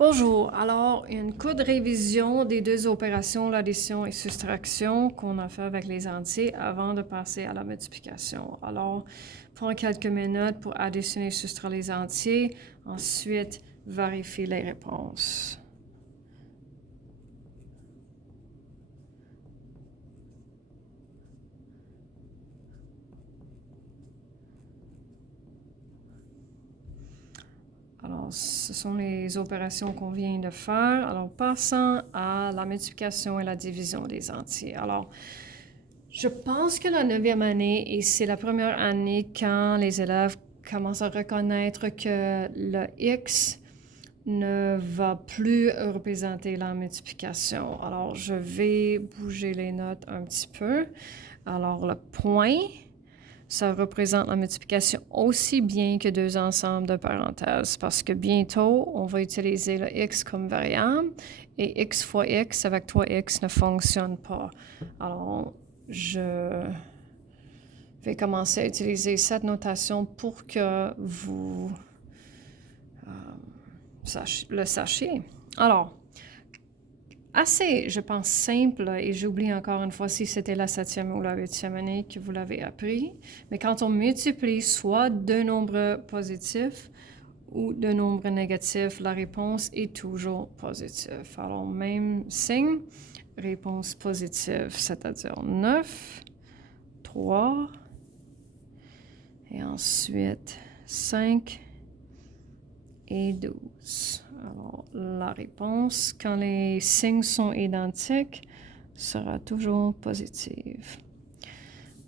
Bonjour, alors une courte révision des deux opérations, l'addition et soustraction qu'on a fait avec les entiers avant de passer à la multiplication. Alors, prends quelques minutes pour additionner et soustraire les entiers, ensuite vérifier les réponses. Alors, ce sont les opérations qu'on vient de faire. Alors, passons à la multiplication et la division des entiers. Alors, je pense que la 9e année, et c'est la première année quand les élèves commencent à reconnaître que le X ne va plus représenter la multiplication. Alors, je vais bouger les notes un petit peu. Alors, le point, ça représente la multiplication aussi bien que deux ensembles de parenthèses parce que bientôt, on va utiliser le x comme variable et x fois x avec 3x ne fonctionne pas. Alors, je vais commencer à utiliser cette notation pour que vous le sachiez. Alors, assez, je pense, simple, et j'oublie encore une fois si c'était la 7e ou la 8e année que vous l'avez appris, mais quand on multiplie soit deux nombres positifs ou deux nombres négatifs, la réponse est toujours positive. Alors, même signe, réponse positive, c'est-à-dire 9, 3, et ensuite 5 et 12. Alors, la réponse, quand les signes sont identiques, sera toujours positive.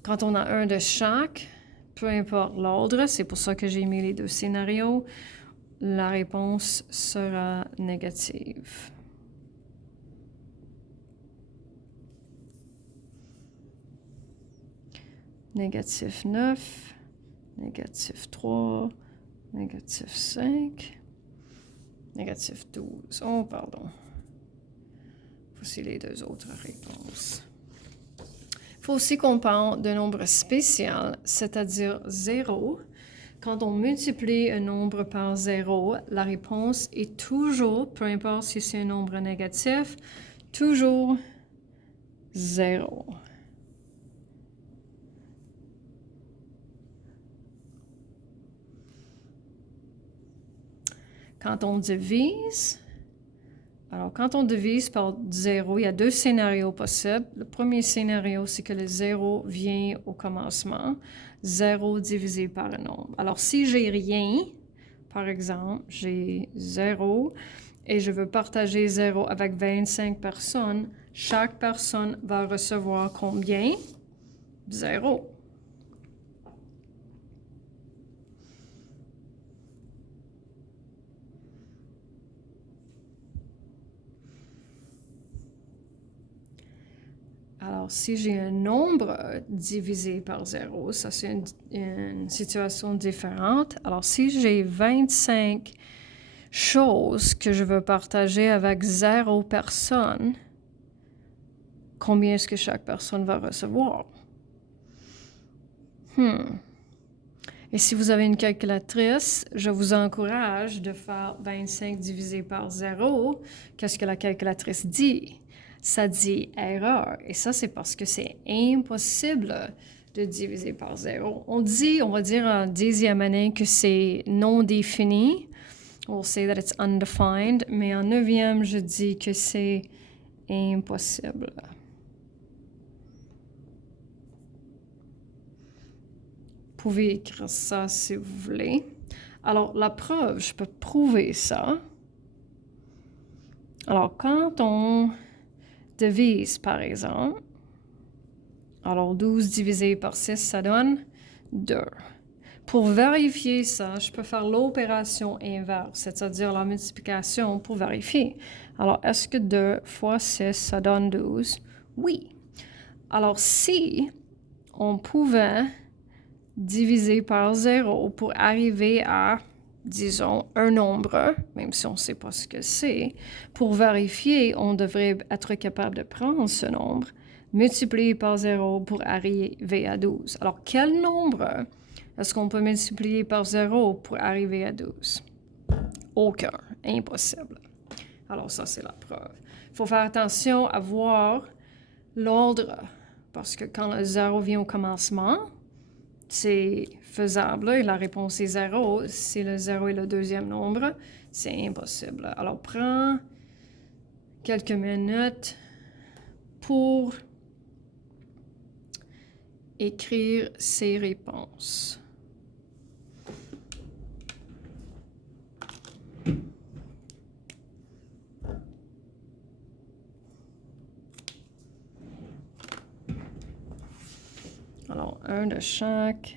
Quand on a un de chaque, peu importe l'ordre, c'est pour ça que j'ai mis les deux scénarios, la réponse sera négative. Négatif 9, négatif 3, négatif 5, négatif 12. Oh, pardon. Voici les deux autres réponses. Il faut aussi qu'on parle de nombre spécial, c'est-à-dire 0. Quand on multiplie un nombre par 0, la réponse est toujours, peu importe si c'est un nombre négatif, toujours 0. Quand on divise, alors quand on divise par 0, il y a deux scénarios possibles. Le premier scénario, c'est que le 0 vient au commencement. 0 divisé par un nombre. Alors si j'ai rien, par exemple, j'ai 0 et je veux partager 0 avec 25 personnes, chaque personne va recevoir combien? 0. Alors, si j'ai un nombre divisé par 0, ça c'est une situation différente. Alors, si j'ai 25 choses que je veux partager avec 0 personnes, combien est-ce que chaque personne va recevoir? Et si vous avez une calculatrice, je vous encourage de faire 25 divisé par 0. Qu'est-ce que la calculatrice dit? Ça dit erreur. Et ça, c'est parce que c'est impossible de diviser par 0. On va dire en 10e année que c'est non défini. We'll say that it's undefined. Mais en 9e, je dis que c'est impossible. Vous pouvez écrire ça si vous voulez. Alors, la preuve, je peux prouver ça. Alors, quand on divise, par exemple, alors 12 divisé par 6, ça donne 2. Pour vérifier ça, je peux faire l'opération inverse, c'est-à-dire la multiplication pour vérifier. Alors, est-ce que 2 fois 6, ça donne 12? Oui. Alors, si on pouvait diviser par 0 pour arriver à, disons, un nombre, même si on ne sait pas ce que c'est, pour vérifier, on devrait être capable de prendre ce nombre, multiplier par 0 pour arriver à 12. Alors, quel nombre est-ce qu'on peut multiplier par 0 pour arriver à 12? Aucun. Impossible. Alors ça, c'est la preuve. Il faut faire attention à voir l'ordre, parce que quand le 0 vient au commencement, c'est faisable, et la réponse est 0. Si le 0 est le deuxième nombre, c'est impossible. Alors, prends quelques minutes pour écrire ces réponses. Alors, un de chaque.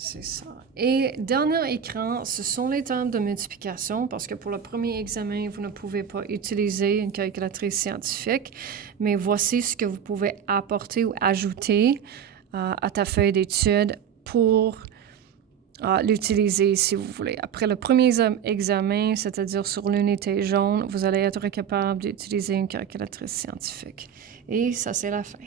C'est ça. Et dernier écran, ce sont les tables de multiplication, parce que pour le premier examen, vous ne pouvez pas utiliser une calculatrice scientifique, mais voici ce que vous pouvez apporter ou ajouter à ta feuille d'études pour l'utiliser si vous voulez. Après le premier examen, c'est-à-dire sur l'unité jaune, vous allez être capable d'utiliser une calculatrice scientifique. Et ça, c'est la fin.